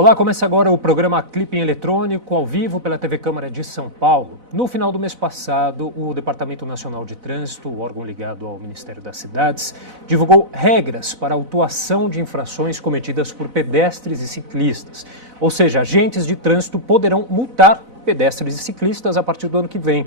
Olá, começa agora o programa Clipping Eletrônico, ao vivo pela TV Câmara de São Paulo. No final do mês passado, o Departamento Nacional de Trânsito, o órgão ligado ao Ministério das Cidades, divulgou regras para a autuação de infrações cometidas por pedestres e ciclistas. Ou seja, agentes de trânsito poderão multar pedestres e ciclistas a partir do ano que vem.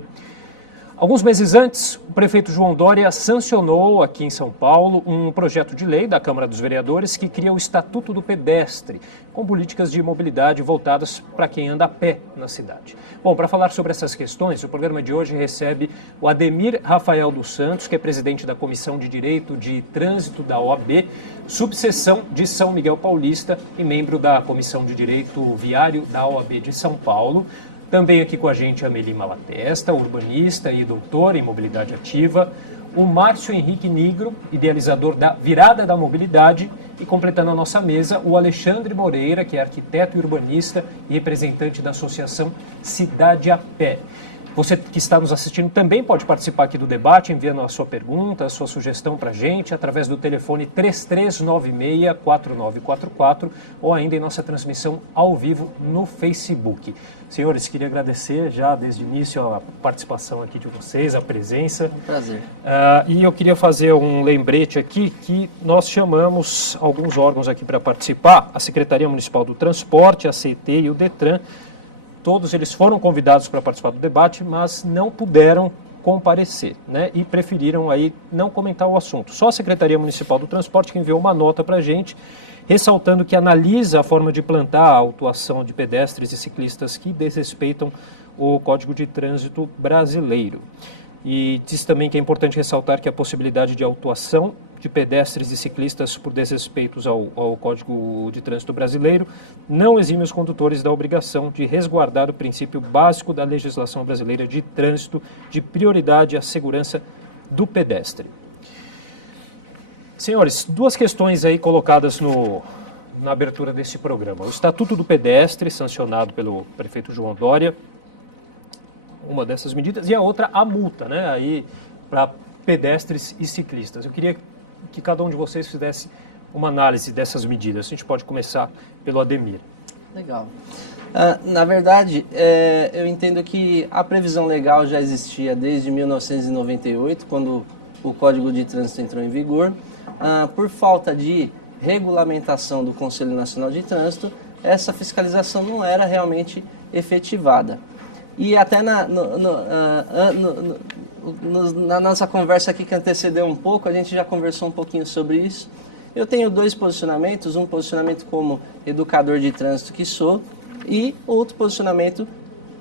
Alguns meses antes, o prefeito João Dória sancionou aqui em São Paulo um projeto de lei da Câmara dos Vereadores que cria o Estatuto do Pedestre, com políticas de mobilidade voltadas para quem anda a pé na cidade. Bom, para falar sobre essas questões, o programa de hoje recebe o Ademir Rafael dos Santos, que é presidente da Comissão de Direito de Trânsito da OAB, subseção de São Miguel Paulista e membro da Comissão de Direito Viário da OAB de São Paulo. Também aqui com a gente a Meli Malatesta, urbanista e doutora em mobilidade ativa, o Márcio Henrique Nigro, idealizador da Virada da Mobilidade, e completando a nossa mesa, o Alexandre Moreira, que é arquiteto e urbanista e representante da Associação Cidade a Pé. Você que está nos assistindo também pode participar aqui do debate, enviando a sua pergunta, a sua sugestão para a gente, através do telefone 3396-4944 ou ainda em nossa transmissão ao vivo no Facebook. Senhores, queria agradecer já desde o início a participação aqui de vocês, a presença. Um prazer. E eu queria fazer um lembrete aqui que nós chamamos alguns órgãos aqui para participar, a Secretaria Municipal do Transporte, a CET e o DETRAN. Todos eles foram convidados para participar do debate, mas não puderam comparecer, né? E preferiram aí não comentar o assunto. Só a Secretaria Municipal do Transporte que enviou uma nota para a gente, ressaltando que analisa a forma de plantar a autuação de pedestres e ciclistas que desrespeitam o Código de Trânsito brasileiro. E diz também que é importante ressaltar que a possibilidade de autuação de pedestres e ciclistas por desrespeitos ao Código de Trânsito brasileiro não exime os condutores da obrigação de resguardar o princípio básico da legislação brasileira de trânsito de prioridade à segurança do pedestre. Senhores, duas questões aí colocadas na abertura desse programa. O Estatuto do Pedestre, sancionado pelo prefeito João Dória, uma dessas medidas, e a outra, a multa, né, aí para pedestres e ciclistas. Eu queria que cada um de vocês fizesse uma análise dessas medidas. A gente pode começar pelo Ademir. Legal. Na verdade, eu entendo que a previsão legal já existia desde 1998, quando o Código de Trânsito entrou em vigor. Por falta de regulamentação do Conselho Nacional de Trânsito, essa fiscalização não era realmente efetivada. E até na nossa conversa aqui que antecedeu um pouco, a gente já conversou um pouquinho sobre isso. Eu tenho dois posicionamentos, um posicionamento como educador de trânsito que sou e outro posicionamento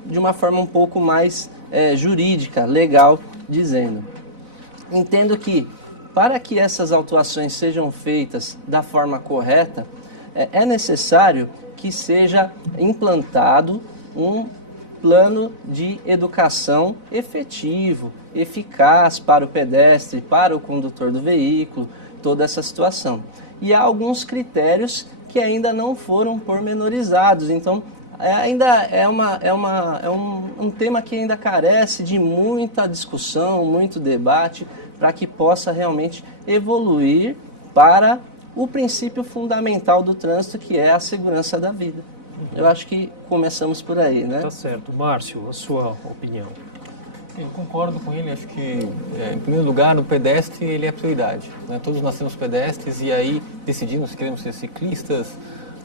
de uma forma um pouco mais jurídica, legal, dizendo. Entendo que para que essas autuações sejam feitas da forma correta, é necessário que seja implantado um plano de educação efetivo, eficaz para o pedestre, para o condutor do veículo, toda essa situação. E há alguns critérios que ainda não foram pormenorizados, então ainda é um tema que ainda carece de muita discussão, muito debate, para que possa realmente evoluir para o princípio fundamental do trânsito, que é a segurança da vida. Eu acho que começamos por aí, né? Tá certo. Márcio, a sua opinião? Eu concordo com ele, acho que, em primeiro lugar, o pedestre ele é prioridade, né? Todos nós temos pedestres e aí decidimos se queremos ser ciclistas,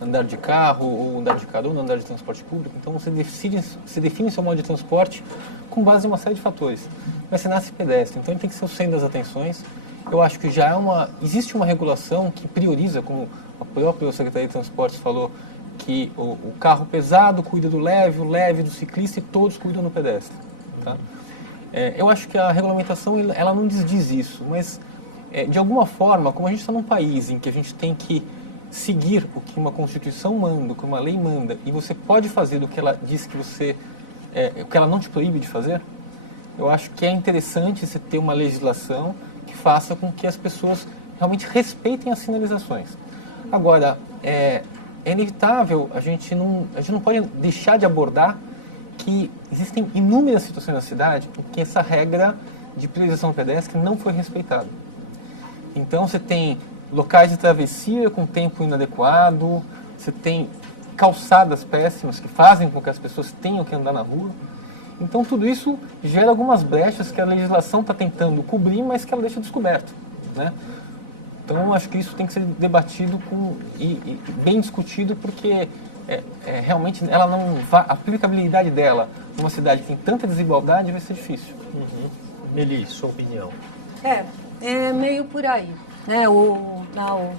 andar de carro, ou andar de carona, andar de transporte público. Então você define seu modo de transporte com base em uma série de fatores. Mas você nasce pedestre, então ele tem que ser o centro das atenções. Eu acho que já existe uma regulação que prioriza, como a própria Secretaria de Transportes falou, que o carro pesado cuida do leve, o leve do ciclista e todos cuidam do pedestre. Tá? Eu acho que a regulamentação ela não diz isso, mas de alguma forma, como a gente está num país em que a gente tem que seguir o que uma Constituição manda, o que uma lei manda, e você pode fazer do que ela diz que o que ela não te proíbe de fazer, eu acho que é interessante você ter uma legislação que faça com que as pessoas realmente respeitem as sinalizações. Agora, é inevitável, a gente não pode deixar de abordar que existem inúmeras situações na cidade em que essa regra de priorização pedestre não foi respeitada. Então você tem locais de travessia com tempo inadequado, você tem calçadas péssimas que fazem com que as pessoas tenham que andar na rua. Então tudo isso gera algumas brechas que a legislação está tentando cobrir, mas que ela deixa descoberto, né? Então acho que isso tem que ser debatido e bem discutido, porque realmente a aplicabilidade dela numa cidade que tem tanta desigualdade vai ser difícil. Meli, sua opinião? É meio por aí, né? O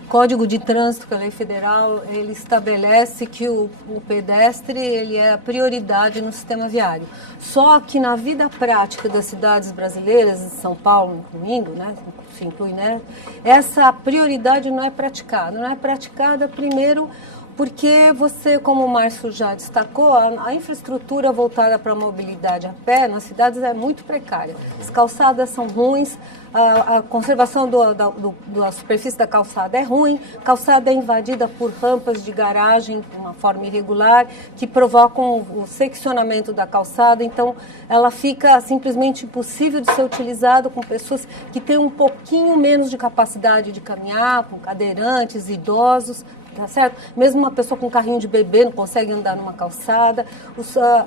Código de Trânsito, que é a lei federal, ele estabelece que o pedestre ele é a prioridade no sistema viário. Só que na vida prática das cidades brasileiras, de São Paulo incluindo, né, se inclui, né, essa prioridade não é praticada. Não é praticada, primeiro, porque você, como o Márcio já destacou, a infraestrutura voltada para a mobilidade a pé nas cidades é muito precária. As calçadas são ruins, a conservação da superfície da calçada é ruim, a calçada é invadida por rampas de garagem de uma forma irregular, que provocam o seccionamento da calçada, então ela fica simplesmente impossível de ser utilizada com pessoas que têm um pouquinho menos de capacidade de caminhar, com cadeirantes, idosos, tá certo? Mesmo uma pessoa com carrinho de bebê não consegue andar numa calçada,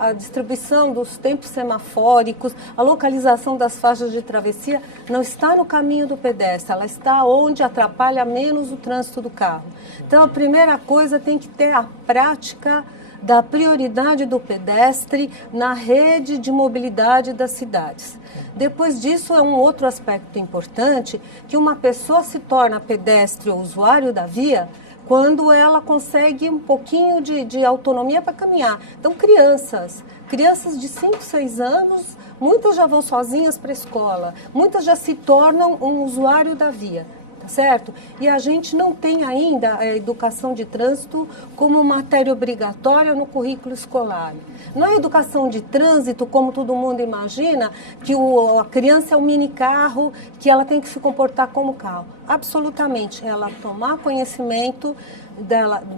a distribuição dos tempos semafóricos, a localização das faixas de travessia não está no caminho do pedestre, ela está onde atrapalha menos o trânsito do carro. Então, a primeira coisa tem que ter a prática da prioridade do pedestre na rede de mobilidade das cidades. Depois disso, é um outro aspecto importante, que uma pessoa se torna pedestre ou usuário da via quando ela consegue um pouquinho de autonomia para caminhar. Então, crianças de 5, 6 anos, muitas já vão sozinhas para a escola, muitas já se tornam um usuário da via. Tá certo? E a gente não tem ainda a educação de trânsito como matéria obrigatória no currículo escolar. Não é educação de trânsito, como todo mundo imagina, que a criança é um mini carro, que ela tem que se comportar como carro. Absolutamente. Ela tomar conhecimento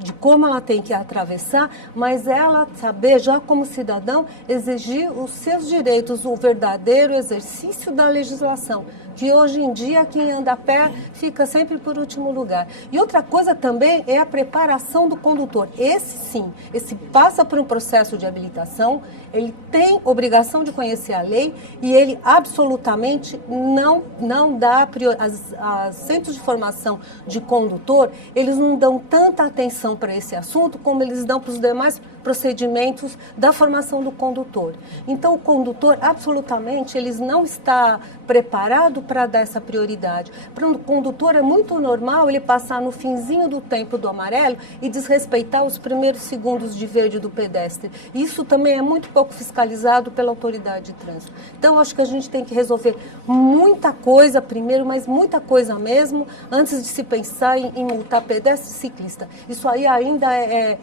de como ela tem que atravessar, mas ela saber, já como cidadão, exigir os seus direitos, o verdadeiro exercício da legislação, que hoje em dia quem anda a pé fica sempre por último lugar. E outra coisa também é a preparação do condutor. Esse sim, esse passa por um processo de habilitação, ele tem obrigação de conhecer a lei e ele absolutamente não dá as centros de formação de condutor, eles não dão tanta atenção para esse assunto como eles dão para os demais procedimentos da formação do condutor. Então, o condutor, absolutamente, ele não está preparado para dar essa prioridade. Para um condutor é muito normal ele passar no finzinho do tempo do amarelo e desrespeitar os primeiros segundos de verde do pedestre. Isso também é muito pouco fiscalizado pela autoridade de trânsito. Então, acho que a gente tem que resolver muita coisa primeiro, mas muita coisa mesmo, antes de se pensar em multar pedestre e ciclista. Isso aí ainda é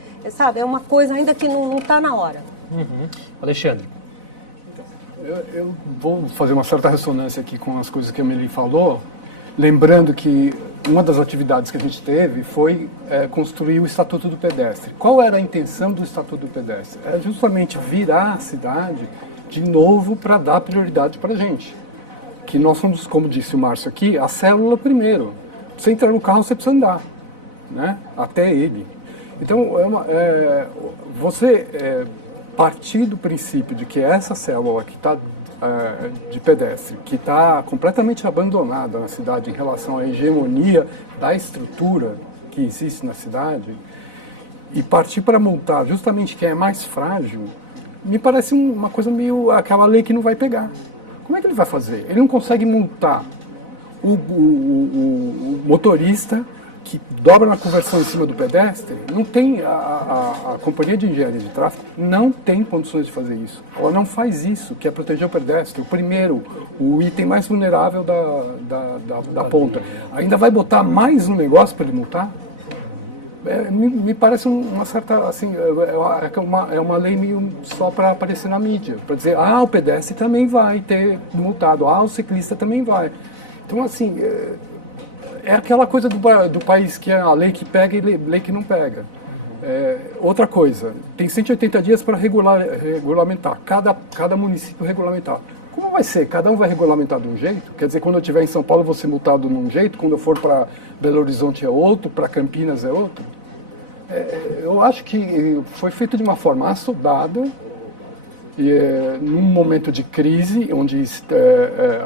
uma coisa ainda que não está na hora. Alexandre. Eu vou fazer uma certa ressonância aqui com as coisas que a Meli falou, lembrando que uma das atividades que a gente teve foi construir o Estatuto do Pedestre. Qual era a intenção do Estatuto do Pedestre? É justamente virar a cidade de novo para dar prioridade para a gente. Que nós somos, como disse o Márcio aqui, a célula primeiro. Você entrar no carro, você precisa andar, né? Até ele. Então, você partir do princípio de que essa célula que está de pedestre, que está completamente abandonada na cidade em relação à hegemonia da estrutura que existe na cidade, e partir para multar justamente quem é mais frágil, me parece uma coisa meio aquela lei que não vai pegar. Como é que ele vai fazer? Ele não consegue multar o motorista que dobra na conversão em cima do pedestre. Não tem, a companhia de engenharia de tráfego não tem condições de fazer isso. Ela não faz isso, que é proteger o pedestre. O primeiro, o item mais vulnerável da ponta. Ainda vai botar mais um negócio para ele multar? Me parece uma certa, assim, é uma lei meio só para aparecer na mídia, para dizer, o pedestre também vai ter multado, o ciclista também vai. Então, assim, é aquela coisa do país que é a lei que pega e lei que não pega. Outra coisa, tem 180 dias para regulamentar, cada município regulamentar. Como vai ser? Cada um vai regulamentar de um jeito? Quer dizer, quando eu estiver em São Paulo eu vou ser multado de um jeito, quando eu for para Belo Horizonte é outro, para Campinas é outro? Eu acho que foi feito de uma forma assodada, num momento de crise, onde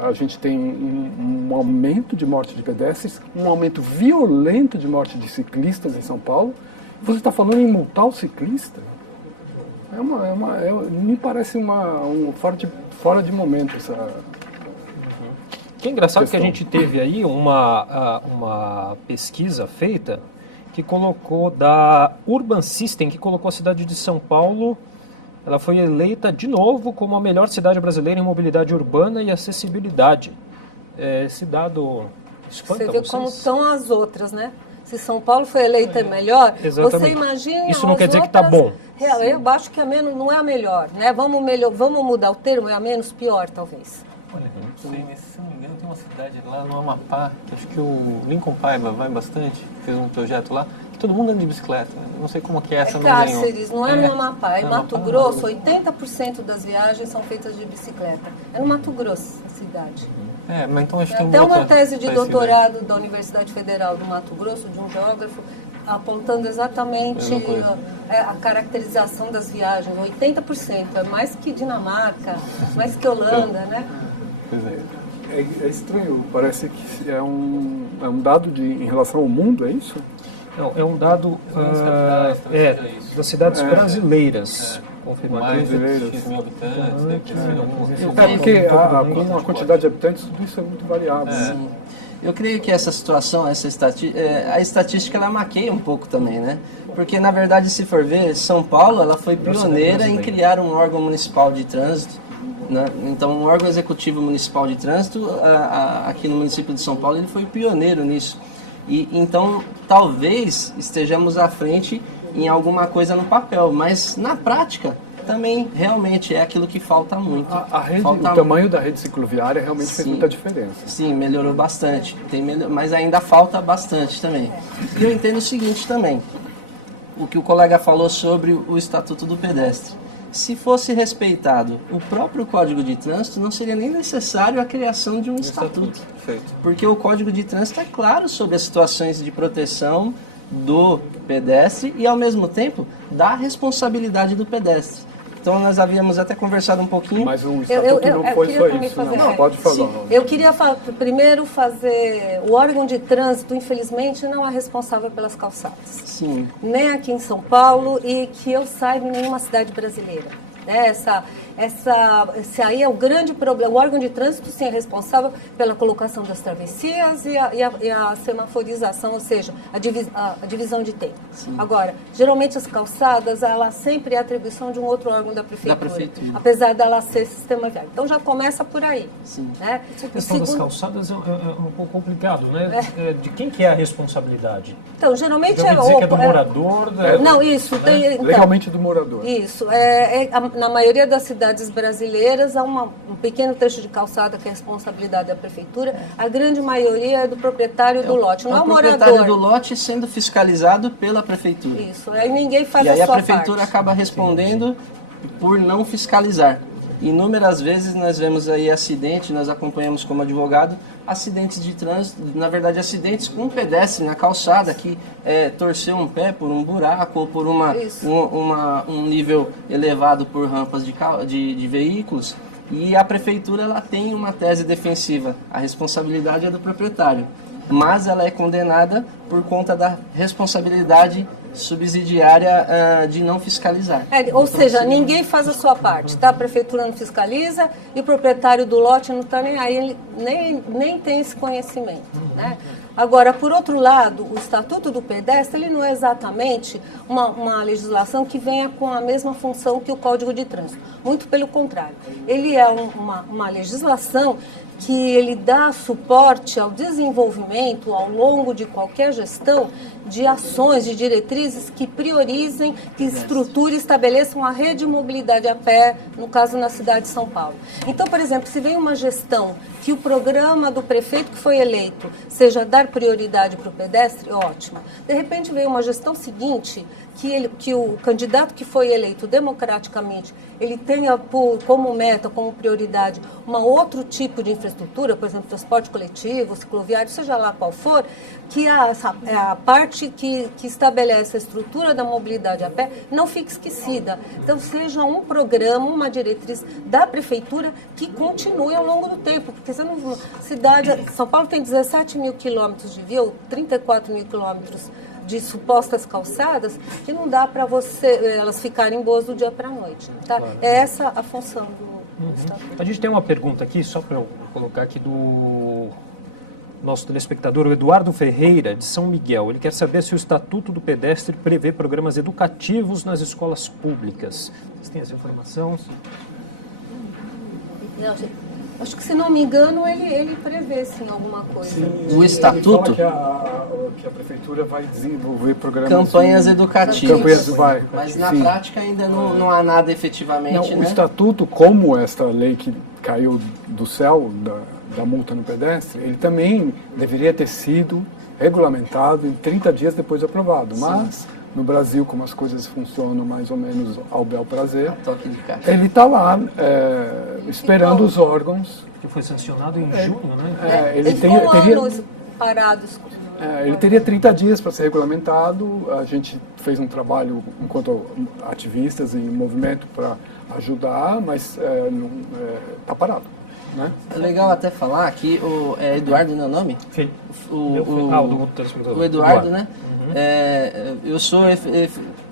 a gente tem um aumento de morte de pedestres, um aumento violento de morte de ciclistas em São Paulo. Você está falando em multar o ciclista? Me parece fora de momento essa... Que é engraçado que a gente teve aí uma pesquisa feita que colocou, da Urban System, que colocou a cidade de São Paulo, ela foi eleita de novo como a melhor cidade brasileira em mobilidade urbana e acessibilidade. Esse dado espanta vocês? Você vê vocês? como estão as outras, né? Se São Paulo foi eleita melhor, Exatamente. Você imagina... Isso não quer dizer que está bom. Eu acho que não é a melhor, né? Vamos mudar o termo, é a menos pior, talvez. Olha, se não me engano, tem uma cidade lá no Amapá, que acho que o Lincoln Paiva vai bastante, fez um projeto lá, que todo mundo anda de bicicleta. Não sei como que é essa, não ganhou. Cáceres, não é no Amapá, é em Mato Grosso, 80% das viagens são feitas de bicicleta. É no Mato Grosso, a cidade. Mas então acho que tem até uma outra tese de parecida. doutorado da Universidade Federal do Mato Grosso, de um geógrafo, apontando exatamente a caracterização das viagens. 80%, é mais que Dinamarca, mais que Holanda, né? Pois é. É estranho, parece que é um dado em relação ao mundo, é isso? Não, é um dado das cidades brasileiras. Mais de X mil habitantes, deve ter sido alguns. Porque com a quantidade de habitantes, tudo isso é muito variável. Sim. Eu creio que essa situação, a estatística, ela maqueia um pouco também, né? Porque, na verdade, se for ver, São Paulo, ela foi pioneira em criar um órgão municipal de trânsito, né? Então, um órgão executivo municipal de trânsito, aqui no município de São Paulo, ele foi pioneiro nisso. E então, talvez estejamos à frente em alguma coisa no papel, mas na prática também realmente é aquilo que falta muito. O tamanho da rede cicloviária realmente fez muita diferença. Sim, melhorou bastante, mas ainda falta bastante também. E eu entendo o seguinte também, o que o colega falou sobre o Estatuto do Pedestre. Se fosse respeitado o próprio Código de Trânsito, não seria nem necessário a criação de um estatuto. Porque o Código de Trânsito é claro sobre as situações de proteção do pedestre e, ao mesmo tempo, da responsabilidade do pedestre. Então, nós havíamos até conversado um pouquinho... Mas o estatuto não foi só isso, não. Pode falar. Eu queria primeiro fazer... O órgão de trânsito, infelizmente, não é responsável pelas calçadas. Sim. Nem aqui em São Paulo e que eu saiba em nenhuma cidade brasileira. Esse aí é o grande problema. O órgão de trânsito, sim, é responsável pela colocação das travessias e a semaforização, ou seja, a divisão de tempo. Sim. Agora, geralmente as calçadas, ela sempre é atribuição de um outro órgão da prefeitura. Apesar dela ser sistema viário. Então já começa por aí. Sim. Né? Essa questão das calçadas é um pouco complicado, né? De quem que é a responsabilidade? Então, geralmente dizer que é do morador? Não, isso. Tem, então, legalmente do morador. Isso. Na maioria das cidades brasileiras há um pequeno trecho de calçada que é responsabilidade da prefeitura. A grande maioria é do proprietário do lote, não é o morador. O proprietário do lote sendo fiscalizado pela prefeitura. Isso. Aí ninguém faz a sua parte. E aí a prefeitura acaba respondendo por não fiscalizar. Inúmeras vezes nós vemos aí acidentes, nós acompanhamos como advogado, acidentes de trânsito, na verdade acidentes com um pedestre na calçada que torceu um pé por um buraco ou por um nível elevado por rampas de veículos. E a prefeitura ela tem uma tese defensiva, a responsabilidade é do proprietário, mas ela é condenada por conta da responsabilidade subsidiária de não fiscalizar. Ou seja, ninguém faz a sua parte, tá? A prefeitura não fiscaliza e o proprietário do lote não está nem aí, ele nem tem esse conhecimento, né? Agora, por outro lado, o Estatuto do Pedestre ele não é exatamente uma legislação que venha com a mesma função que o Código de Trânsito. Muito pelo contrário. Ele é uma legislação que ele dá suporte ao desenvolvimento, ao longo de qualquer gestão, de ações, de diretrizes que priorizem, que estruturem e estabeleçam a rede de mobilidade a pé, no caso na cidade de São Paulo. Então, por exemplo, se vem uma gestão que o programa do prefeito que foi eleito seja dar prioridade para o pedestre, ótimo. De repente vem uma gestão seguinte que o candidato que foi eleito democraticamente, ele tenha como meta, como prioridade, outro tipo de infraestrutura, infraestrutura, por exemplo, transporte coletivo, cicloviário, seja lá qual for, que a parte que estabelece a estrutura da mobilidade a pé não fique esquecida. Então, seja um programa, uma diretriz da prefeitura que continue ao longo do tempo, porque você não, São Paulo tem 17 mil quilômetros de via, ou 34 mil quilômetros de supostas calçadas, que não dá para elas ficarem boas do dia para a noite. Tá? Claro. É essa a função do Estatuto. A gente tem uma pergunta aqui, só para eu colocar aqui, do nosso telespectador, o Eduardo Ferreira, de São Miguel. Ele quer saber se o Estatuto do Pedestre prevê programas educativos nas escolas públicas. Vocês têm essa informação? Não, acho que, se não me engano, ele prevê, sim, alguma coisa. Sim, o Estatuto? Que a Prefeitura vai desenvolver programas... Campanhas educativas. Mas sim, na prática ainda não há nada efetivamente, não, né? O Estatuto, como esta lei que caiu do céu, da multa no pedestre, ele também deveria ter sido regulamentado em 30 dias depois de aprovado. Sim. Mas, no Brasil, como as coisas funcionam mais ou menos ao bel prazer, ele está lá esperando os órgãos. Que foi sancionado em junho, né? Ele teria anos parados. Ele teria 30 dias para ser regulamentado. A gente fez um trabalho enquanto ativistas em movimento para ajudar, mas está parado. Né? É legal até falar que é Eduardo, não é o nome? Sim. O Eduardo, né? Eu sou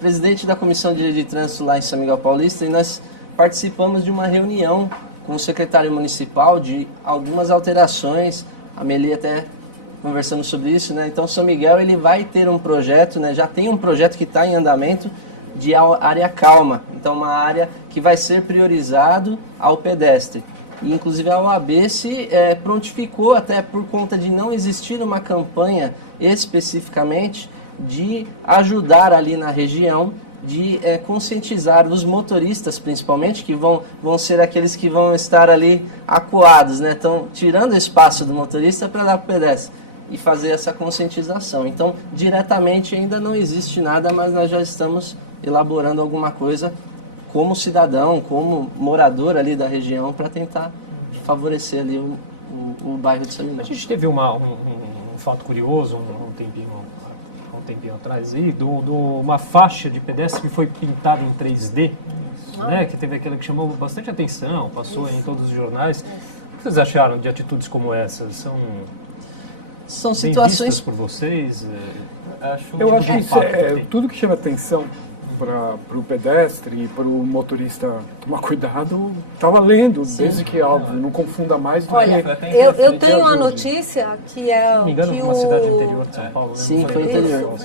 presidente da Comissão de Trânsito lá em São Miguel Paulista, e nós participamos de uma reunião com o secretário municipal de algumas alterações. A Meli até conversando sobre isso, né? Então, São Miguel ele vai ter um projeto, né? Já tem um projeto que está em andamento de área calma. Então, uma área que vai ser priorizado ao pedestre. E, inclusive, a OAB se prontificou, até por conta de não existir uma campanha especificamente, de ajudar ali na região, de conscientizar os motoristas, principalmente, que vão ser aqueles que vão estar ali acuados, né? Então, tirando o espaço do motorista para dar para o pedestre e fazer essa conscientização. Então, diretamente ainda não existe nada, mas nós já estamos elaborando alguma coisa como cidadão, como morador ali da região, para tentar favorecer ali o bairro de São Miguel. A gente teve um fato curioso um tempinho atrás aí, uma faixa de pedestre que foi pintada em 3D, né, que teve aquela que chamou bastante atenção, passou em todos os jornais. O que vocês acharam de atitudes como essas? São situações por vocês? Eu acho que tudo que chama atenção para o pedestre e para o motorista tomar cuidado, estava lendo, desde que não confunda mais do que... Olha, eu tenho uma notícia que é... Se não me engano, uma cidade interior de São Paulo. Sim, foi interior.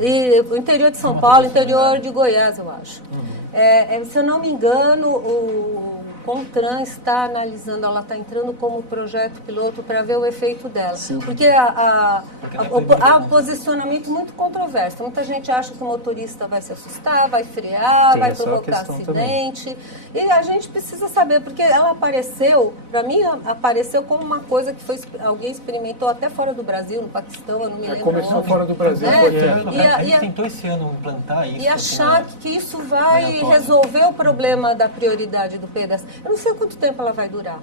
E o interior de São Paulo, interior de Goiás, eu acho. Se eu não me engano, o CONTRAN está analisando, ela está entrando como projeto piloto para ver o efeito dela. Sim. Porque há um posicionamento muito controverso. Muita gente acha que o motorista vai se assustar, vai frear, vai provocar acidente. Também. E a gente precisa saber, porque ela apareceu, para mim, apareceu como uma coisa que alguém experimentou até fora do Brasil, no Paquistão, eu não me lembro. Começou fora do Brasil. A gente tentou esse ano implantar isso. E achar que isso vai resolver o problema da prioridade do pedestre. Eu não sei quanto tempo ela vai durar.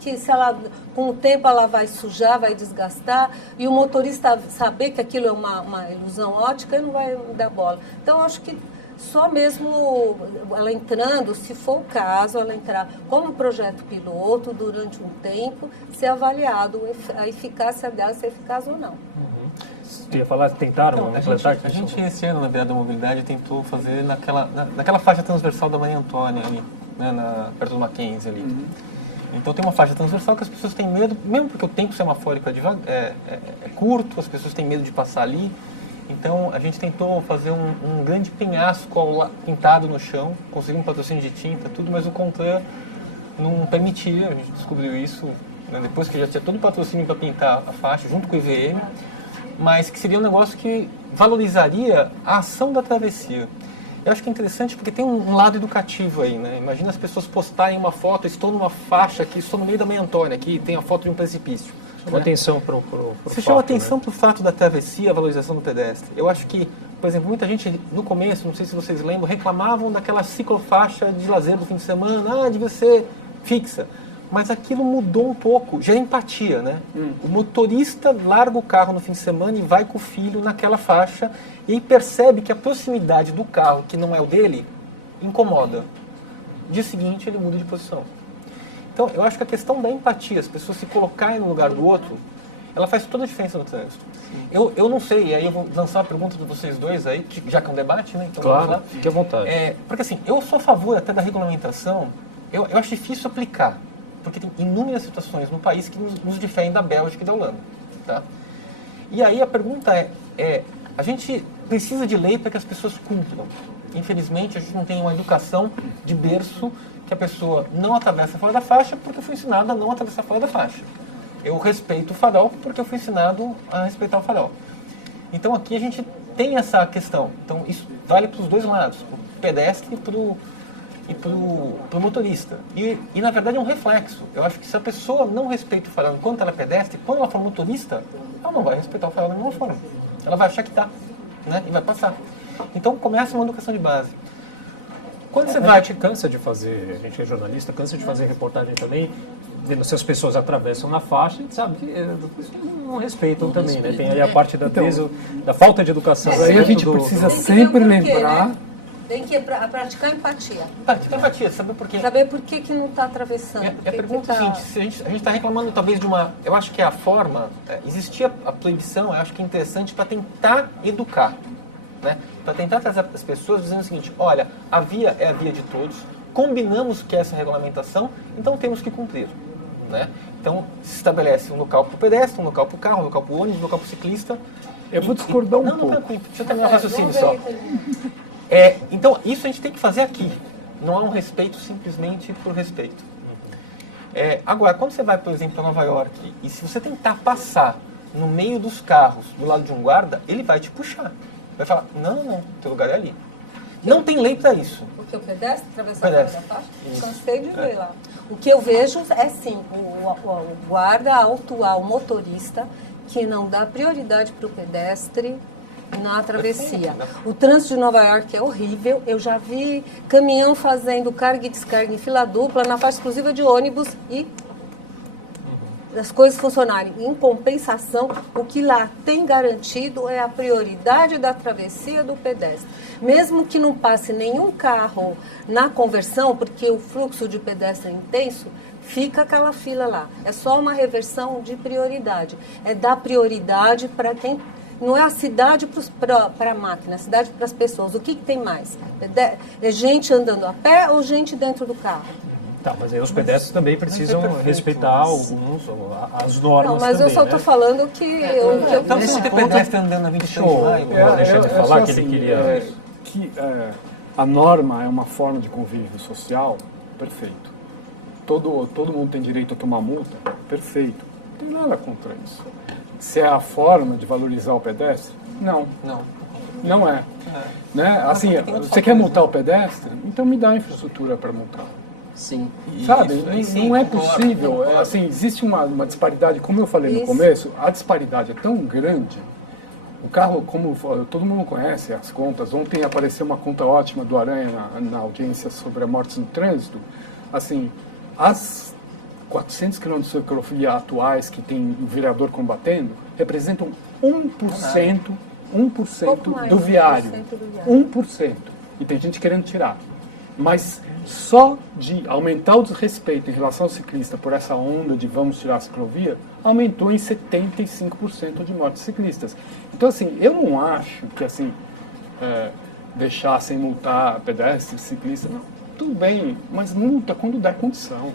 Que se ela, com o tempo ela vai sujar, vai desgastar, e o motorista saber que aquilo é uma ilusão ótica, ele não vai dar bola. Então, acho que só mesmo ela entrando, se for o caso, ela entrar como projeto piloto durante um tempo, ser avaliado a eficácia dela, se é eficaz ou não. Você ia falar, tentaram implantar? A gente esse ano, na Virada da Mobilidade, tentou fazer naquela faixa transversal da Maria Antônia, ali, né, perto do Mackenzie ali. Então tem uma faixa transversal que as pessoas têm medo, mesmo porque o tempo semafórico é curto, as pessoas têm medo de passar ali. Então a gente tentou fazer um grande penhasco pintado no chão, conseguimos um patrocínio de tinta, tudo, mas o CONTRAN não permitia, a gente descobriu isso, né, depois que já tinha todo o patrocínio para pintar a faixa, junto com o IVM, mas que seria um negócio que valorizaria a ação da travessia. Eu acho que é interessante porque tem um lado educativo aí, né? Imagina as pessoas postarem uma foto, estou numa faixa aqui, estou no meio da Maria Antônia, aqui tem a foto de um precipício. Chama atenção para o Você chama atenção para o fato da travessia, a valorização do pedestre. Eu acho que, por exemplo, muita gente no começo, não sei se vocês lembram, reclamavam daquela ciclofaixa de lazer do fim de semana, devia ser fixa. Mas aquilo mudou um pouco, já é empatia, né? O motorista larga o carro no fim de semana e vai com o filho naquela faixa e aí percebe que a proximidade do carro, que não é o dele, incomoda. Dia seguinte ele muda de posição. Então eu acho que a questão da empatia, as pessoas se colocarem no lugar do outro, ela faz toda a diferença no trânsito. Eu não sei, e aí eu vou lançar uma pergunta para vocês dois aí, já que é um debate, né? Então Claro, vamos lá. fique à vontade. Porque assim, eu sou a favor até da regulamentação, eu acho difícil aplicar, porque tem inúmeras situações no país que nos diferem da Bélgica e da Holanda. Tá? E aí a pergunta a gente precisa de lei para que as pessoas cumpram. Infelizmente, a gente não tem uma educação de berço que a pessoa não atravessa fora da faixa porque eu fui ensinado a não atravessar fora da faixa. Eu respeito o farol porque eu fui ensinado a respeitar o farol. Então aqui a gente tem essa questão. Então isso vale para os dois lados, para o pedestre e para o motorista. E na verdade é um reflexo. Eu acho que se a pessoa não respeita o farol enquanto ela é pedestre, quando ela for motorista, ela não vai respeitar o farol da mesma forma. Ela vai achar que está, né? E vai passar. Então começa uma educação de base. Quando você vai... A gente cansa de fazer, a gente é jornalista, cansa de fazer reportagem também, vendo se as pessoas atravessam na faixa, a gente sabe que não respeitam também, né? Tem aí a parte da falta de educação. Aí a gente precisa sempre lembrar... Tem que praticar empatia. Praticar empatia, saber por quê. Saber por que não está atravessando. A pergunta é a seguinte, se a gente está reclamando talvez de uma... Eu acho que é a forma... existia a proibição, eu acho que é interessante para tentar educar. Né? Para tentar trazer as pessoas dizendo o seguinte, olha, a via é a via de todos, combinamos que essa regulamentação, então temos que cumprir. Né? Então se estabelece um local para o pedestre, um local para o carro, um local para o ônibus, um local para o ciclista. Eu vou discordar um pouco. Não, deixa eu terminar o raciocínio só. Então isso a gente tem que fazer aqui. Não há um respeito simplesmente por respeito. Agora, quando você vai, por exemplo, para Nova York, e se você tentar passar no meio dos carros, do lado de um guarda, ele vai te puxar. Vai falar, não, teu lugar é ali. Não tem lei para isso. Porque o pedestre atravessar fora da faixa? Cansei de ver lá. O que eu vejo é sim, o guarda autuar o motorista que não dá prioridade para o pedestre na travessia. O trânsito de Nova York é horrível. Eu já vi caminhão fazendo carga e descarga em fila dupla na faixa exclusiva de ônibus e as coisas funcionarem. Em compensação, o que lá tem garantido é a prioridade da travessia do pedestre. Mesmo que não passe nenhum carro na conversão, porque o fluxo de pedestre é intenso, fica aquela fila lá. É só uma reversão de prioridade. É dar prioridade para quem... Não é a cidade para a máquina, é a cidade para as pessoas. O que tem mais? É gente andando a pé ou gente dentro do carro? Tá, mas aí os pedestres também precisam respeitar as normas. Não, mas também, eu só estou falando que eu Então, se tem pedestre andando na 23 de maio, deixa de falar que ele queria... a norma é uma forma de convívio social, perfeito. Todo mundo tem direito a tomar multa, perfeito. Não tem nada contra isso. Se é a forma de valorizar o pedestre, não é. Né? Assim, você quer multar o pedestre? Então me dá a infraestrutura para multar. Sim. Sabe, não é possível. Assim, existe uma disparidade, como eu falei no começo, a disparidade é tão grande. O carro, como todo mundo conhece as contas, ontem apareceu uma conta ótima do Aranha na audiência sobre a morte no trânsito. Assim, as 400 km de ciclovia atuais que tem o vereador combatendo representam 1% do viário. 1%. E tem gente querendo tirar. Mas só de aumentar o desrespeito em relação ao ciclista por essa onda de vamos tirar a ciclovia, aumentou em 75% de mortes ciclistas. Então, assim, eu não acho que, assim, deixar sem multar pedestre, ciclista, não. Tudo bem, mas multa quando der condição.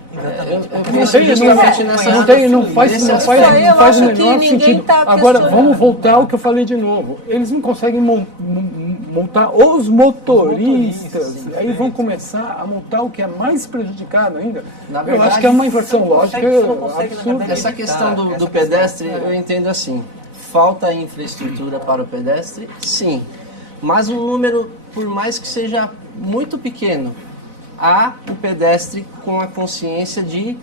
Não faz o menor sentido. Agora, vamos voltar ao que eu falei de novo. Eles não conseguem multar os motoristas. Aí vão começar a multar o que é mais prejudicado ainda. Eu acho que é uma inversão lógica absurda. Essa questão do pedestre, eu entendo assim. Falta infraestrutura para o pedestre? Sim. Mas um número, por mais que seja muito pequeno, há o pedestre com a consciência de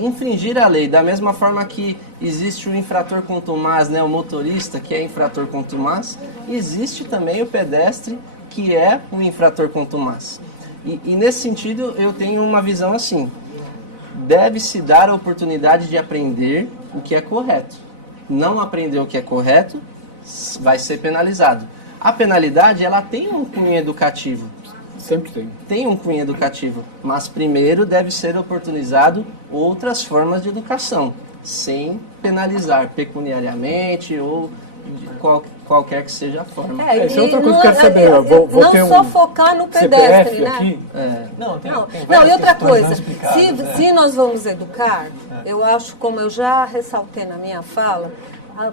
infringir a lei. Da mesma forma que existe o infrator contumaz, né, o motorista que é infrator contumaz, existe também o pedestre que é um infrator contumaz. E nesse sentido eu tenho uma visão assim. deve-se dar a oportunidade de aprender o que é correto. Não aprender o que é correto vai ser penalizado. A penalidade, ela tem um cunho educativo. Sempre tem. Tem um cunho educativo, mas primeiro deve ser oportunizado outras formas de educação, sem penalizar pecuniariamente ou de qualquer que seja a forma. Essa é outra coisa que eu quero saber. Eu vou não ter só um focar no CPF pedestre, né? aqui. Não, tem Não, várias e outra questões coisa, não explicadas, né? se nós vamos educar, eu acho, como eu já ressaltei na minha fala,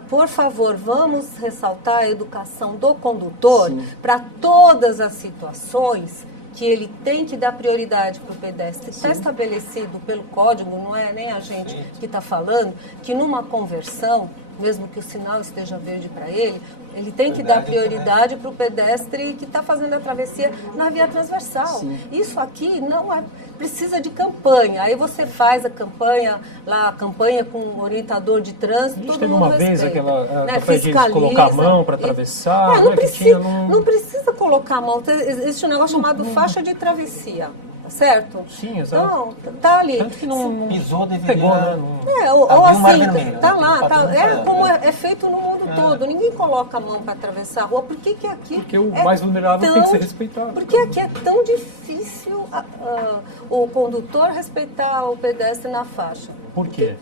por favor, vamos ressaltar a educação do condutor para todas as situações que ele tem que dar prioridade para o pedestre. Está estabelecido pelo código, não é nem a gente que está falando, que numa conversão, mesmo que o sinal esteja verde para ele tem que dar prioridade para o pedestre que está fazendo a travessia na via transversal. Isso aqui não é, precisa de campanha. Aí você faz a campanha com o orientador de trânsito, todo teve mundo uma vez respeita, aquela né? campanha de colocar a mão para atravessar, não, né, que tinha num... não precisa colocar a mão. Existe um negócio chamado faixa de travessia. Certo? Sim, exato. Então, tá ali. Tanto que não Pisou, deveria... pegou, né? Ou Havia um mar assim, vermelho, tá né? lá, Padrão, é como é feito no mundo todo. Ninguém coloca a mão para atravessar a rua. Por que aqui Porque o mais vulnerável tem que ser respeitado. Porque aqui é tão difícil o condutor respeitar o pedestre na faixa. Por quê?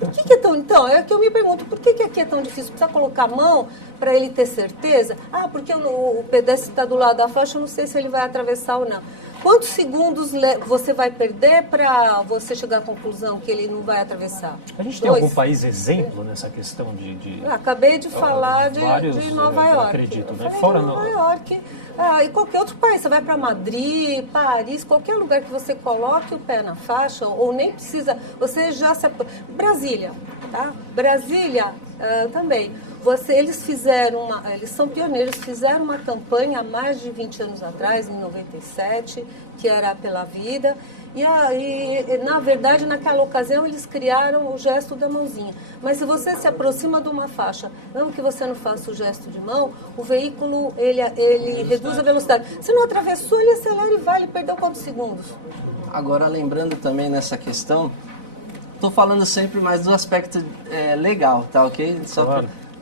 Por que é tão... Então, é que eu me pergunto, por que aqui é tão difícil? Precisa colocar a mão para ele ter certeza? Porque o pedestre está do lado da faixa, eu não sei se ele vai atravessar ou não. Quantos segundos você vai perder para você chegar à conclusão que ele não vai atravessar? A gente tem algum país exemplo nessa questão de... Acabei de falar de Nova York. Acredito, né? Fora Nova York. E qualquer outro país. Você vai para Madrid, Paris, qualquer lugar que você coloque o pé na faixa, ou nem precisa, você já se... Brasília, tá? Brasília também. Eles são pioneiros, fizeram uma campanha há mais de 20 anos atrás, em 97, que era Pela Vida. E aí, na verdade, naquela ocasião, eles criaram o gesto da mãozinha. Mas se você se aproxima de uma faixa, mesmo que você não faça o gesto de mão, o veículo, ele reduz a velocidade. Se não atravessou, ele acelera e vai, ele perdeu quantos segundos? Agora, lembrando também nessa questão, estou falando sempre mais do aspecto legal, tá ok?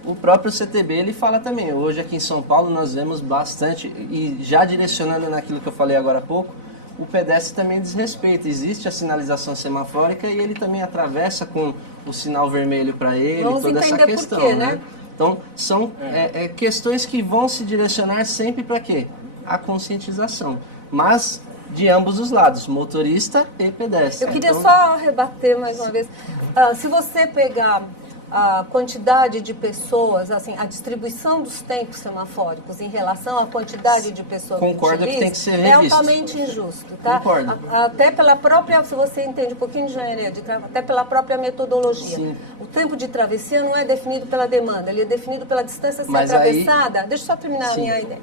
O próprio CTB, ele fala também, hoje aqui em São Paulo nós vemos bastante, e já direcionando naquilo que eu falei agora há pouco, o pedestre também desrespeita. Existe a sinalização semafórica e ele também atravessa com o sinal vermelho para ele, Vamos toda essa entender questão, por quê, né? Então, são questões que vão se direcionar sempre para quê? A conscientização. Mas de ambos os lados, motorista e pedestre. Eu queria só rebater mais uma vez. Se você pegar a quantidade de pessoas, assim, a distribuição dos tempos semafóricos em relação à quantidade de pessoas Concordo que tem que ser é revisto. altamente injusto, tá? Concordo. Até pela própria, se você entende um pouquinho de engenharia de tráfego, até pela própria metodologia. Sim. O tempo de travessia não é definido pela demanda, ele é definido pela distância a ser Mas atravessada. Deixa eu só terminar Sim. a minha ideia.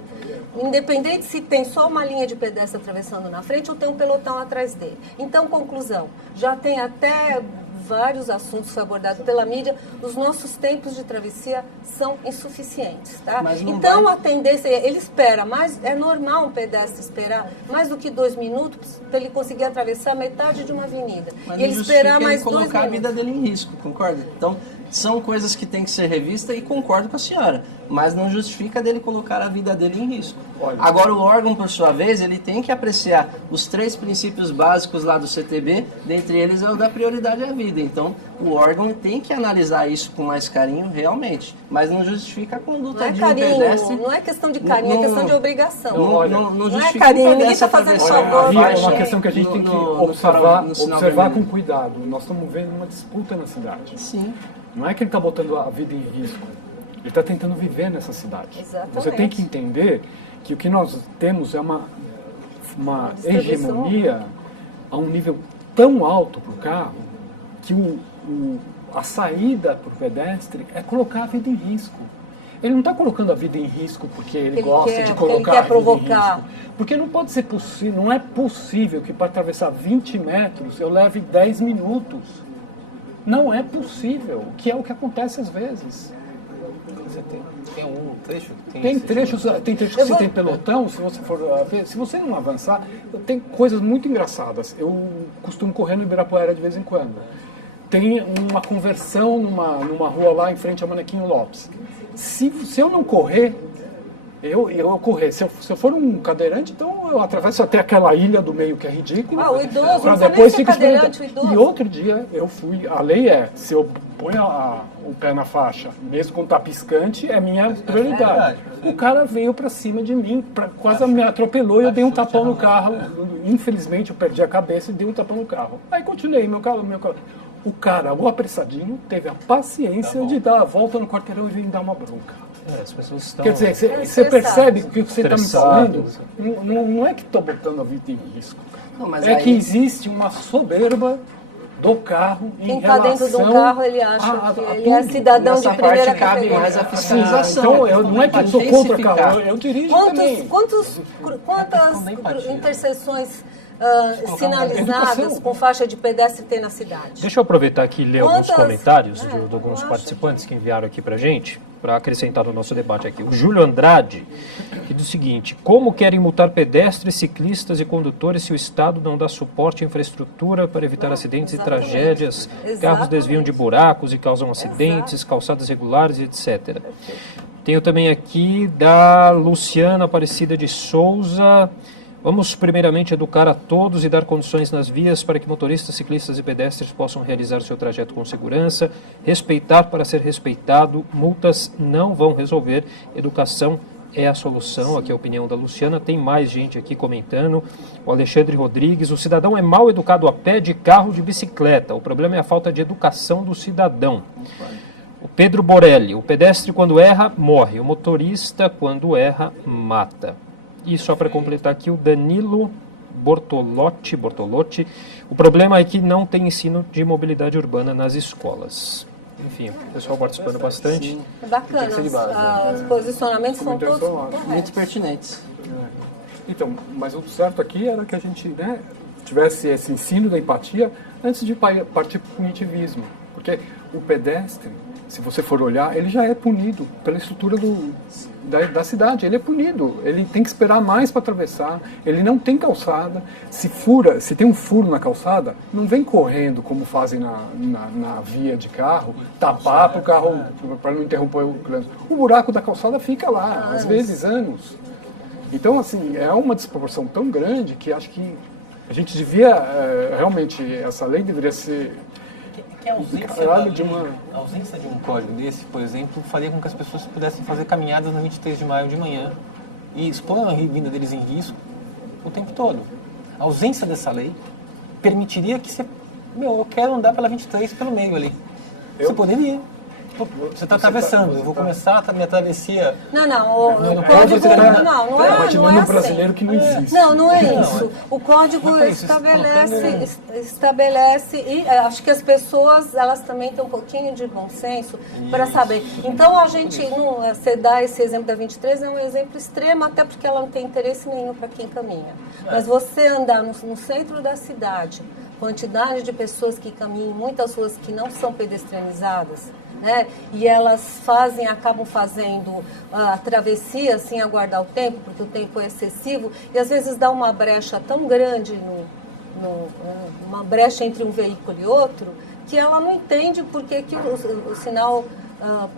Independente se tem só uma linha de pedestre atravessando na frente ou tem um pelotão atrás dele. Então, conclusão, já tem até vários assuntos foi abordado pela mídia, os nossos tempos de travessia são insuficientes, tá? Então a tendência ele espera, mas é normal um pedestre esperar mais do que 2 minutos para ele conseguir atravessar metade de uma avenida. Mas e ele esperar mais 2 minutos. colocar a vida dele em risco, concorda? Então, são coisas que tem que ser revista e concordo com a senhora, mas não justifica dele colocar a vida dele em risco. Agora, o órgão, por sua vez, ele tem que apreciar os 3 princípios básicos lá do CTB, dentre eles é o da prioridade à vida. Então, o órgão tem que analisar isso com mais carinho, realmente, mas não justifica a conduta de um pedestre. Não é questão de carinho, é questão de obrigação. Não é justifica carinho, ninguém dessa está fazendo atravessar favor. a É faixa uma questão que a gente tem que observar com cuidado. Nós estamos vendo uma disputa na cidade. Sim. Não é que ele está botando a vida em risco, ele está tentando viver nessa cidade. Exatamente. Você tem que entender que o que nós temos é uma hegemonia a um nível tão alto para o carro que a saída para o pedestre é colocar a vida em risco. Ele não está colocando a vida em risco porque ele gosta de colocar a vida em risco. Porque não pode ser possível, não é possível que para atravessar 20 metros eu leve 10 minutos. Não é possível, que é o que acontece às vezes. você tem um trecho? Tem trechos que você tem pelotão, se você for ver, se você não avançar, tem coisas muito engraçadas. Eu costumo correr no Ibirapuera de vez em quando. Tem uma conversão numa rua lá em frente a Manequim Lopes. Se eu não correr, eu correr. Se eu for um cadeirante, então eu atravesso até aquela ilha do meio que é ridículo. O idoso, pra não depois precisa nem ser fica cadeirante, o idoso. E outro dia eu fui, a lei é, se eu ponho o pé na faixa, mesmo quando tá piscante, é minha prioridade. O cara veio pra cima de mim, quase me atropelou e eu dei um tapão no carro. Infelizmente eu perdi a cabeça e dei um tapão no carro. Aí continuei, meu carro. O cara, o apressadinho, teve a paciência de dar a volta no quarteirão e vir dar uma bronca. As pessoas estão... Quer dizer, você percebe que o que você está me falando não é que estou botando a vida em risco. Não, mas É aí- que existe uma soberba do carro em Quem está relação dentro do carro, ele acha a que ele é tudo. cidadão Nessa de primeira parte cabe categoria. mais a fiscalização. Então, eu, não é que eu sou contra carro, eu dirijo também. Quantas interseções sinalizadas educação. com faixa de pedestre tem na cidade? Deixa eu aproveitar aqui e ler alguns Quantas? comentários É, de alguns eu acho. participantes que enviaram aqui pra gente, para acrescentar no nosso debate aqui. O Júlio Andrade, que diz o seguinte: como querem multar pedestres, ciclistas e condutores se o Estado não dá suporte à infraestrutura para evitar acidentes exatamente. e tragédias, carros Exatamente. desviam de buracos e causam acidentes, calçadas regulares, etc. Tenho também aqui da Luciana Aparecida de Souza. Vamos primeiramente educar a todos e dar condições nas vias para que motoristas, ciclistas e pedestres possam realizar seu trajeto com segurança, respeitar para ser respeitado, multas não vão resolver, educação é a solução. Aqui é a opinião da Luciana. Tem mais gente aqui comentando. O Alexandre Rodrigues: o cidadão é mal educado a pé, de carro, de bicicleta. O problema é a falta de educação do cidadão. O Pedro Borelli: o pedestre quando erra, morre. O motorista quando erra, mata. E só para completar aqui, o Danilo Bortolotti: o problema é que não tem ensino de mobilidade urbana nas escolas. Enfim, o pessoal participando bastante. É bacana, Tem que ser de base, os posicionamentos são todos Comunicação, acho. Muito corretos. pertinentes. Então, mas o certo aqui era que a gente tivesse esse ensino da empatia antes de partir para o punitivismo. Porque o pedestre, se você for olhar, ele já é punido pela estrutura da cidade. Ele é punido. Ele tem que esperar mais para atravessar. Ele não tem calçada. Se tem um furo na calçada, não vem correndo como fazem na via de carro, tapar para o carro, para não interromper o trânsito. O buraco da calçada fica lá, às vezes anos. Então, assim, é uma desproporção tão grande que acho que a gente devia, realmente, essa lei deveria ser... Que a ausência, Caralho, de uma- a ausência de um código desse, por exemplo, faria com que as pessoas pudessem fazer caminhadas no 23 de maio de manhã e expor a vinda deles em risco o tempo todo. A ausência dessa lei permitiria que você... eu quero andar pela 23 pelo meio ali. Você poderia. Você está atravessando, eu vou começar a minha travessia. Não, o Então, código você tá não é imaginando um assim. brasileiro que não existe. Não é isso. O código Não é isso, estabelece e acho que as pessoas, elas também têm um pouquinho de bom senso para saber. Então a gente, você dá esse exemplo da 23, é um exemplo extremo, até porque ela não tem interesse nenhum para quem caminha. Mas você andar no centro da cidade, quantidade de pessoas que caminham, muitas ruas que não são pedestrianizadas, né? E elas acabam fazendo a travessia sem aguardar o tempo, porque o tempo é excessivo, e às vezes dá uma brecha tão grande, uma brecha entre um veículo e outro, que ela não entende porque que o sinal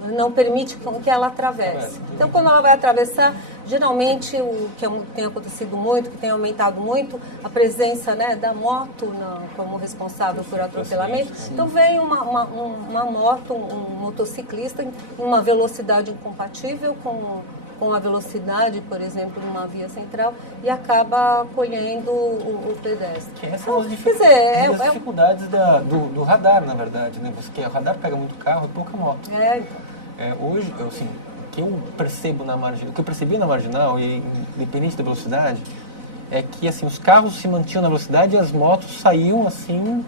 não permite que ela atravesse. Então, quando ela vai atravessar, geralmente, o que tem acontecido muito, que tem aumentado muito, a presença, né, da moto como responsável por atropelamento. Então, vem uma moto, um motociclista em uma velocidade incompatível com a velocidade, por exemplo, numa via central, e acaba colhendo o pedestre. Que essas são as Quer dizer, as dificuldades do radar, na verdade, né? Porque o radar pega muito carro e pouca moto. Hoje, assim, o que eu percebo o que eu percebi na marginal, e independente da velocidade, é que assim, os carros se mantinham na velocidade e as motos saíam assim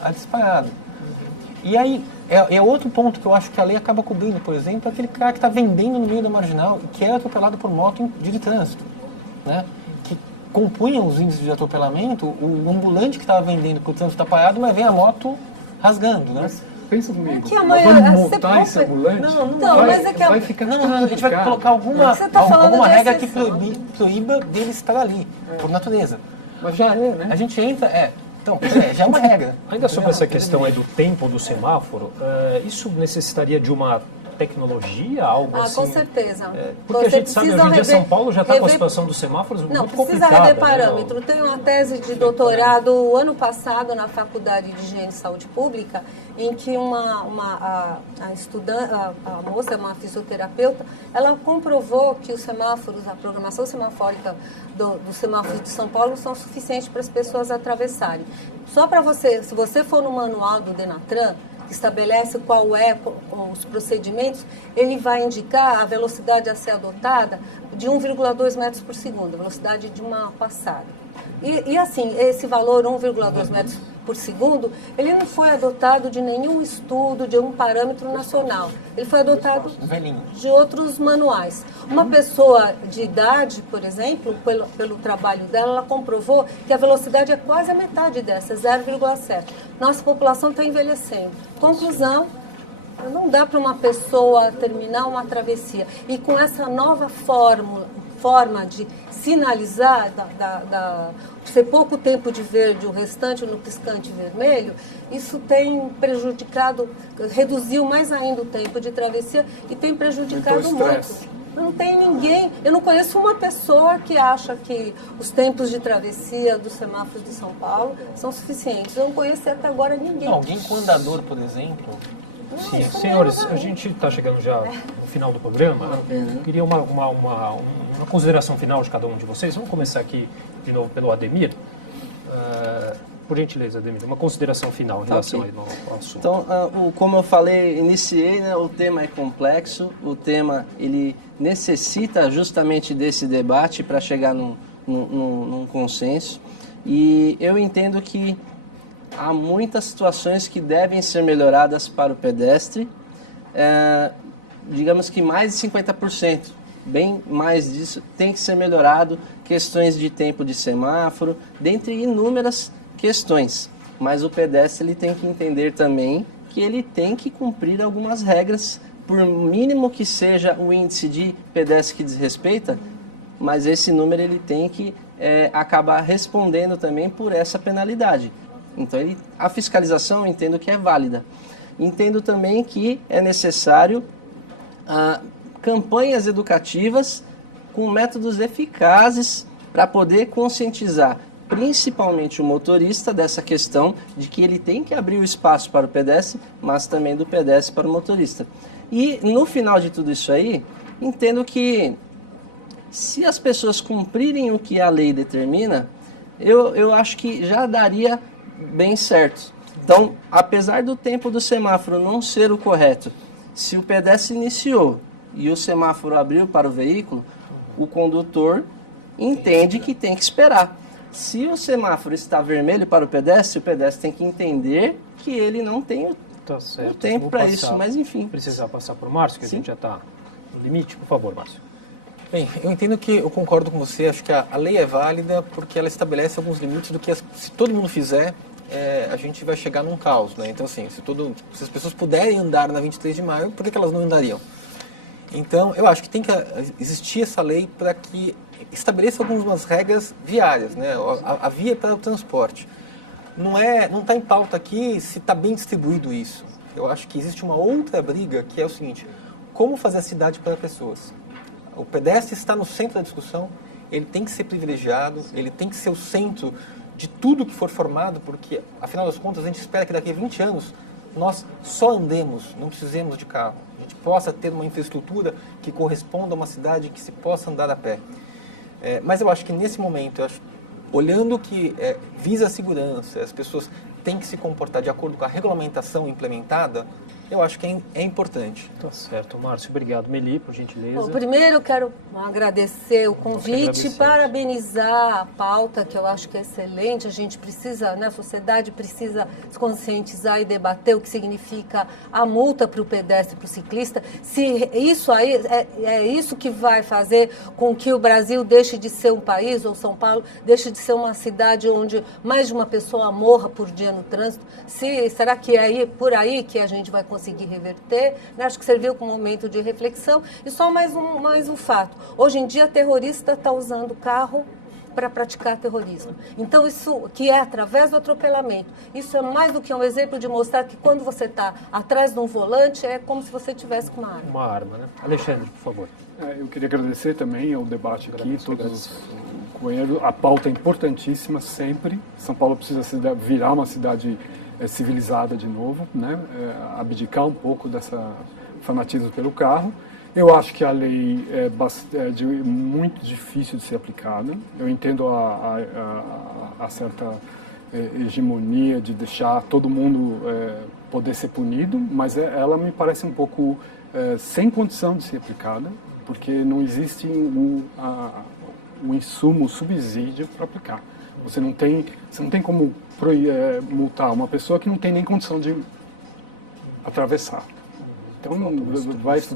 a disparado. E aí, é outro ponto que eu acho que a lei acaba cobrindo, por exemplo, aquele cara que está vendendo no meio da marginal e que é atropelado por moto de trânsito, né? Que compunham os índices de atropelamento, o ambulante que estava vendendo porque o trânsito está parado, mas vem a moto rasgando, né? pensa comigo. que Nós amanhã- vamos você montar esse pode- ambulante, Não, mas é que vai ficar Não, tudo a gente vai complicado. colocar alguma, Você tá falando alguma de regra que exceção. proíba dele estar ali, por natureza. Mas já é, né? A gente entra, então, já é uma regra. Ainda sobre essa questão aí do tempo do semáforo, isso necessitaria de uma tecnologia, algo assim? com certeza. Porque a Você gente sabe, precisa hoje em dia rever- São Paulo já está com a rever- situação dos semáforos Não, muito precisa complicada. rever parâmetro. Tem uma tese de doutorado o ano passado na Faculdade de Higiene e Saúde Pública, em que a moça, uma fisioterapeuta, ela comprovou que os semáforos, a programação semafórica dos semáforos de São Paulo são suficientes para as pessoas atravessarem. Só para você, se você for no manual do Denatran, que estabelece qual é os procedimentos, ele vai indicar a velocidade a ser adotada de 1,2 metros por segundo, a velocidade de uma passada. E assim, esse valor 1,2 metros por segundo, ele não foi adotado de nenhum estudo, de um parâmetro nacional. Ele foi adotado de outros manuais. Uma pessoa de idade, por exemplo, pelo trabalho dela, ela comprovou que a velocidade é quase a metade dessa, 0,7. Nossa população está envelhecendo. Conclusão, não dá para uma pessoa terminar uma travessia. E com essa nova forma de sinalizar, ser pouco tempo de verde, o restante no piscante vermelho, isso tem prejudicado, reduziu mais ainda o tempo de travessia e tem prejudicado Aumentou o muito. estresse. Não tem ninguém, eu não conheço uma pessoa que acha que os tempos de travessia dos semáforos de São Paulo são suficientes. Eu não conheci até agora ninguém. Alguém com andador, por exemplo, Sim, senhores, a gente está chegando já no final do programa. Eu queria uma consideração final de cada um de vocês. Vamos começar aqui de novo pelo Ademir. Por gentileza, Ademir, uma consideração final em relação ok. aí ao assunto. Então, como eu falei, iniciei, né, o tema é complexo, o tema ele necessita justamente desse debate para chegar num consenso. E eu entendo que há muitas situações que devem ser melhoradas para o pedestre, digamos que mais de 50%, bem mais disso, tem que ser melhorado, questões de tempo de semáforo, dentre inúmeras questões. Mas o pedestre ele tem que entender também que ele tem que cumprir algumas regras, por mínimo que seja o índice de pedestre que desrespeita, mas esse número ele tem que acabar respondendo também por essa penalidade. Então, a fiscalização eu entendo que é válida. Entendo também que é necessário campanhas educativas com métodos eficazes para poder conscientizar principalmente o motorista dessa questão de que ele tem que abrir o espaço para o pedestre, mas também do pedestre para o motorista. E no final de tudo isso aí, entendo que se as pessoas cumprirem o que a lei determina, eu acho que já daria bem certo. Então, apesar do tempo do semáforo não ser o correto, se o pedestre iniciou e o semáforo abriu para o veículo, o condutor entende que tem que esperar. Se o semáforo está vermelho para o pedestre tem que entender que ele não tem o tempo para isso, mas enfim. Precisar passar por Márcio, que a gente já está no limite. Por favor, Márcio. Bem, eu entendo que eu concordo com você, acho que a lei é válida porque ela estabelece alguns limites do que se todo mundo fizer, a gente vai chegar num caos, né? Então, assim, se as pessoas puderem andar na 23 de maio, por que elas não andariam? Então, eu acho que tem que existir essa lei para que estabeleça algumas regras viárias, né? A via para o transporte. Não está em pauta aqui se está bem distribuído isso. Eu acho que existe uma outra briga que é o seguinte: como fazer a cidade para pessoas? O pedestre está no centro da discussão, ele tem que ser privilegiado, ele tem que ser o centro de tudo que for formado, porque, afinal das contas, a gente espera que daqui a 20 anos nós só andemos, não precisemos de carro. A gente possa ter uma infraestrutura que corresponda a uma cidade que se possa andar a pé. Mas eu acho que nesse momento, olhando que visa a segurança, as pessoas têm que se comportar de acordo com a regulamentação implementada, eu acho que é importante. Tá certo. Márcio, obrigado. Meli, por gentileza. Bom, primeiro eu quero agradecer o convite, parabenizar a pauta, que eu acho que é excelente. A gente precisa, né, a sociedade precisa se conscientizar e debater o que significa a multa para o pedestre e para o ciclista. Se isso aí é isso que vai fazer com que o Brasil deixe de ser um país, ou São Paulo deixe de ser uma cidade onde mais de uma pessoa morra por dia no trânsito, será que é por aí que a gente vai conseguir reverter? Acho que serviu como momento de reflexão. E só mais um fato. Hoje em dia, terrorista está usando carro para praticar terrorismo. Então, isso que é através do atropelamento. Isso é mais do que um exemplo de mostrar que quando você está atrás de um volante, é como se você tivesse com uma arma. Uma arma, né? Alexandre, por favor. Eu queria agradecer também ao debate aqui, todos os companheiros. A pauta é importantíssima sempre. São Paulo precisa virar uma cidade civilizada de novo, né? Abdicar um pouco dessa fanatismo pelo carro. Eu acho que a lei é muito difícil de ser aplicada. Eu entendo a certa hegemonia de deixar todo mundo poder ser punido, mas ela me parece um pouco sem condição de ser aplicada, porque não existe o insumo, o subsídio para aplicar. Você não tem como multar uma pessoa que não tem nem condição de atravessar. Então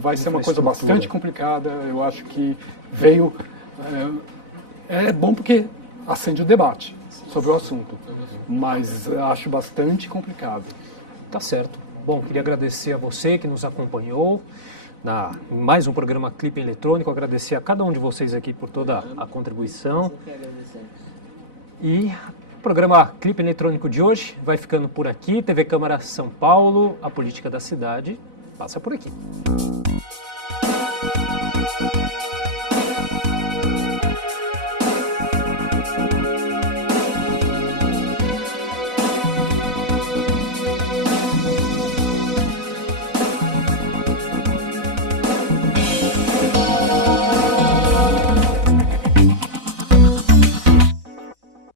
vai ser uma coisa bastante complicada. Eu acho que veio... É bom porque acende o debate sobre o assunto, mas acho bastante complicado. Tá certo. Bom, queria agradecer a você que nos acompanhou em mais um programa Clipe Eletrônico, agradecer a cada um de vocês aqui por toda a contribuição. E o programa Clipe Eletrônico de hoje vai ficando por aqui. TV Câmara São Paulo, a política da cidade passa por aqui.